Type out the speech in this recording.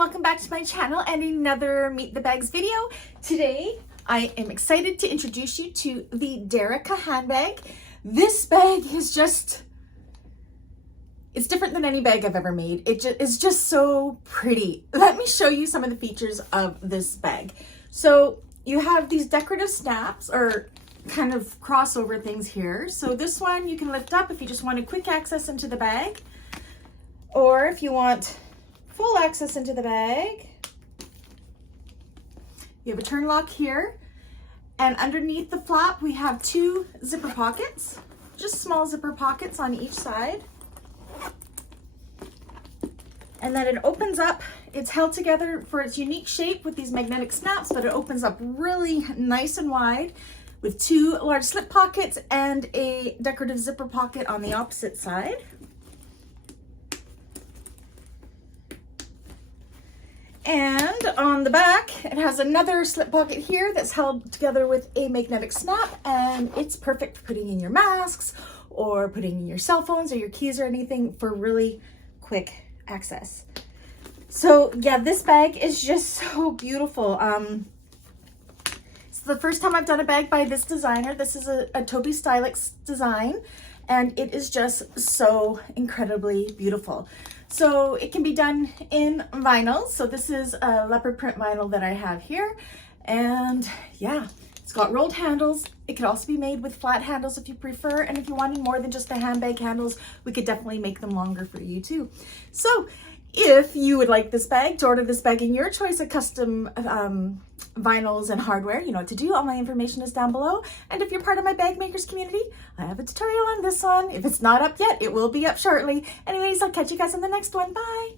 welcome back to my channel and another Meet the Bags video. Today I am excited to introduce you to the Derica handbag. This bag is just, it's different than any bag I've ever made. It's just so pretty. Let me show you some of the features of this bag. So you have these decorative snaps or kind of crossover things here. So this one you can lift up if you just want a quick access into the bag, or if you want full access into the bag. You have a turn lock here, and underneath the flap we have two zipper pockets, just small zipper pockets on each side. And then it opens up, it's held together for its unique shape with these magnetic snaps, but it opens up really nice and wide with two large slip pockets and a decorative zipper pocket on the opposite side. And on the back, it has another slip pocket here that's held together with a magnetic snap, and it's perfect for putting in your masks or putting in your cell phones or your keys or anything for really quick access. So yeah, this bag is just so beautiful. It's the first time I've done a bag by this designer. This is a Tobi Stylx design, and it is just so incredibly beautiful. So it can be done in vinyl. So this is a leopard print vinyl that I have here. And yeah, it's got rolled handles. It could also be made with flat handles if you prefer. And if you wanted more than just the handbag handles, we could definitely make them longer for you too. So if you would like this bag, to order this bag in your choice of custom vinyls and hardware, you know what to do. All my information is down below. And if you're part of my bag makers community, I have a tutorial on this one. If it's not up yet, it will be up shortly. Anyways, I'll catch you guys in the next one. Bye.